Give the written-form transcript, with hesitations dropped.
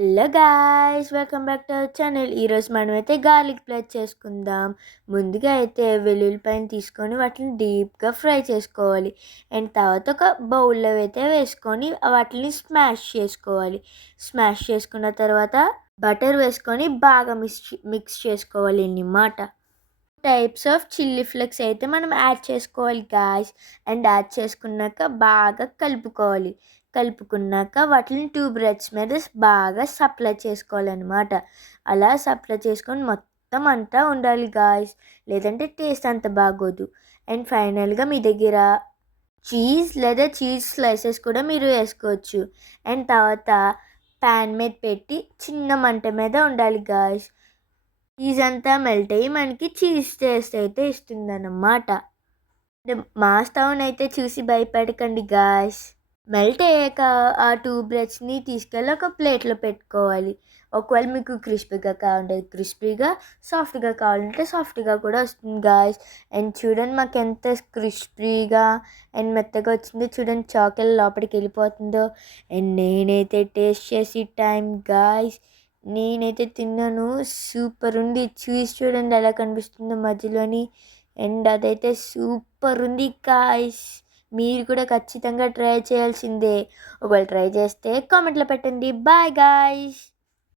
Hello guys, welcome back to our channel. ఈరోజు మనమైతే garlic plate చేసుకుందాం. ముందుగా అయితే వెల్లుల్లిపాయలు తీసుకొని వాటిని డీప్గా ఫ్రై చేసుకోవాలి. అండ్ తర్వాత ఒక బౌల్లో అయితే వేసుకొని వాటిని స్మాష్ చేసుకోవాలి. స్మాష్ చేసుకున్న తర్వాత బటర్ వేసుకొని బాగా మిక్స్ చేసుకోవాలి అన్నమాట. టైప్స్ ఆఫ్ చిల్లీ ఫ్లేక్స్ అయితే మనం యాడ్ చేసుకోవాలి గాయ్స్. అండ్ యాడ్ చేసుకున్నాక బాగా కలుపుకోవాలి. కలుపుకున్నాక వాటిని 2 బ్రెడ్స్ మీద బాగా సప్లై చేసుకోవాలన్నమాట. అలా సప్లై చేసుకొని మొత్తం అంతా ఉండాలి గాయ్స్, లేదంటే టేస్ట్ అంత బాగోదు. అండ్ ఫైనల్గా మీ దగ్గర చీజ్ లేదా చీజ్ స్లైసెస్ కూడా మీరు వేసుకోవచ్చు. అండ్ తర్వాత ప్యాన్ మీద పెట్టి చిన్న మంట మీద ఉండాలి గాయ్స్. చీజ్ అంతా మెల్ట్ అయ్యి మనకి చీజ్ టేస్ట్ అయితే ఇస్తుందన్నమాట. మా స్టవ్ని అయితే చూసి భయపడకండి గాయ్స్. మెల్ట్ అయ్యాక ఆ 2 బ్రెడ్స్ని తీసుకెళ్ళి ఒక ప్లేట్లో పెట్టుకోవాలి. ఒకవేళ మీకు క్రిస్పీగా కావాలంటే క్రిస్పీగా, సాఫ్ట్గా కావాలంటే సాఫ్ట్గా కూడా వస్తుంది గాయ్స్. అండ్ చూడండి మాకు ఎంత క్రిస్పీగా అండ్ మెత్తగా వచ్చిందో చూడండి, చాక్లెట్ లోపలికి వెళ్ళిపోతుందో. అండ్ నేనైతే టేస్ట్ చేసి టైం గాయ్స్, నేనైతే తిన్నాను. సూపర్ ఉంది. చూడండి ఎలా కనిపిస్తుందో మధ్యలోని. అండ్ అదైతే సూపర్ ఉంది గాయ్స్. మీరు కూడా ఖచ్చితంగా ట్రై చేయాల్సిందే. ఒకవేళ ట్రై చేస్తే కామెంట్లో పెట్టండి. Bye guys.